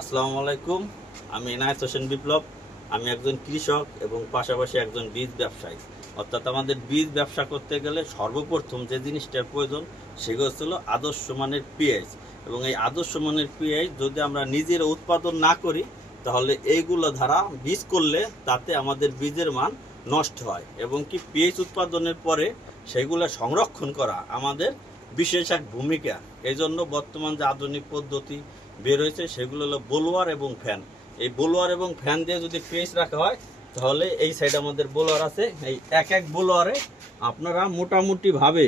আসসালামু আলাইকুম। আমি এনায়েত হোসেন বিপ্লব। আমি একজন কৃষক এবং পাশাপাশি একজন বীজ ব্যবসায়ী। অর্থাৎ আমাদের বীজ ব্যবসা করতে গেলে সর্বপ্রথম যে জিনিসটার প্রয়োজন সেগুলো হচ্ছিল আদর্শ মানের পিএইচ। এবং এই আদর্শ মানের পিএইচ যদি আমরা নিজের উৎপাদন না করি, তাহলে এইগুলো ধারা বীজ করলে তাতে আমাদের বীজের মান নষ্ট হয় এবং কি পিএইচ উৎপাদনের পরে সেগুলো সংরক্ষণ করা আমাদের বিশেষ এক ভূমিকা। এই জন্য বর্তমান যে আধুনিক পদ্ধতি বের হয়েছে, সেগুলো হলো বোলোয়ার এবং ফ্যান। এই বোলোয়ার এবং ফ্যান দিয়ে যদি পেজ রাখা হয়, তাহলে এই সাইডে আমাদের বোলোয়ার আছে। এই এক এক বোলোয়ারে আপনারা মোটামুটিভাবে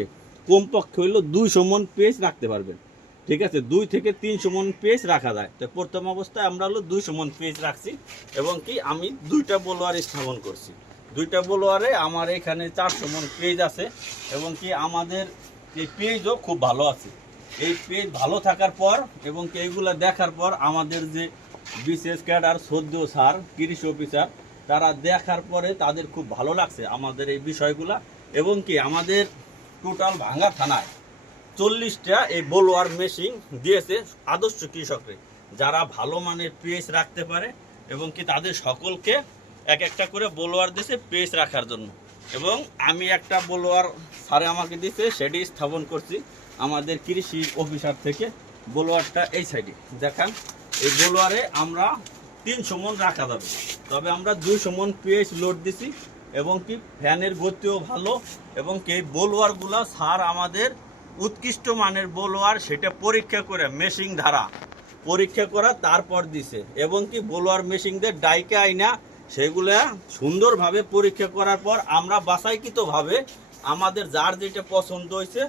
কমপক্ষে হইল দুইশো মন পেজ রাখতে পারবেন। ঠিক আছে? দুই থেকে তিনশো মন পেজ রাখা যায়। তো প্রথম অবস্থায় আমরা হলো দুইশো মন পেজ রাখছি এবং কি আমি দুইটা বোলোয়ার স্থাপন করছি। দুইটা বোলোয়ারে আমার এখানে চারশো মন পেজ আছে এবং কি আমাদের এই পেজও খুব ভালো আছে। এই পেজ ভালো থাকার পর এবং এইগুলো দেখার পর আমাদের যে বিশেষ ক্যাডার, সদ্য স্যার, কৃষি অফিসার, তারা দেখার পরে তাদের খুব ভালো লাগছে আমাদের এই বিষয়গুলা এবং কি আমাদের টোটাল ভাঙ্গা থানায় চল্লিশটা এই বোলোয়ার মেশিন দিয়েছে আদর্শ কৃষকরে, যারা ভালো মানের পেজ রাখতে পারে এবং কি তাদের সকলকে এক একটা করে বোলোয়ার দিয়েছে পেজ রাখার জন্য। এবং আমি একটা বোলোয়ার স্যারে আমাকে দিয়েছে, সেটি স্থাপন করছি আমাদের কৃষি অফিসার থেকে বোলোয়ারটা এই সাইডে। দেখান, এই বোলোয়ারে আমরা তিনশো মন রাখা যাবে। তবে আমরা দুইশো মন পিএইচ লোড দিছি এবং কি ফ্যানের গতিও ভালো এবং কি বোলোয়ারগুলো সার আমাদের উৎকৃষ্ট মানের বোলোয়ার, সেটা পরীক্ষা করে মেশিং ধারা, পরীক্ষা করা তারপর দিছে। এবং কি বোলোয়ার মেশিনদের ডাইকে আইনা সেগুলা সুন্দরভাবে পরীক্ষা করার পর আমরা বাসাইকৃতভাবে আমাদের যার যেটা পছন্দ হয়েছে,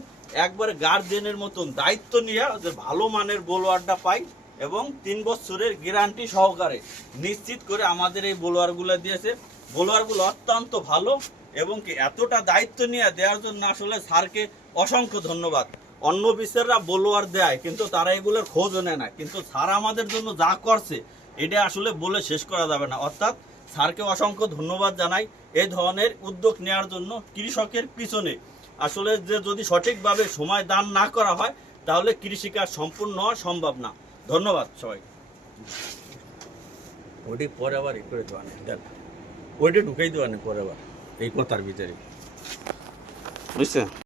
একবারে গার্জেনের মতন দায়িত্ব নিয়ে যে ভালো মানের বোলোয়ারটা পাই এবং তিন বছরের গ্যারান্টি সহকারে নিশ্চিত করে আমাদের এই বোলোয়ারগুলো দিয়েছে। বোলোয়ারগুলো অত্যন্ত ভালো এবং কি এতটা দায়িত্ব নিয়ে দেওয়ার জন্য আসলে স্যারকে অসংখ্য ধন্যবাদ। অন্য বিচাররা বোলোয়ার দেয়, কিন্তু তারা এগুলোর খোঁজও নেয় না। কিন্তু স্যার আমাদের জন্য যা করছে, এটা আসলে বলে শেষ করা যাবে না। অর্থাৎ স্যারকে অসংখ্য ধন্যবাদ জানাই এই ধরনের উদ্যোগ নেওয়ার জন্য কৃষকের পিছনে। আসলে যে যদি সঠিকভাবে সময় দান না করা হয় তাহলে কৃষিকাজ সম্পূর্ণ হওয়া সম্ভব না। ধন্যবাদ সবাই ওটি পরে আবার ই করে দেওয়া নেই। দেখ ওইটা ঢুকাই দেওয়া নেই পরে আবার এই কথার ভিতরে। বুঝছে